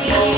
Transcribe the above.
me.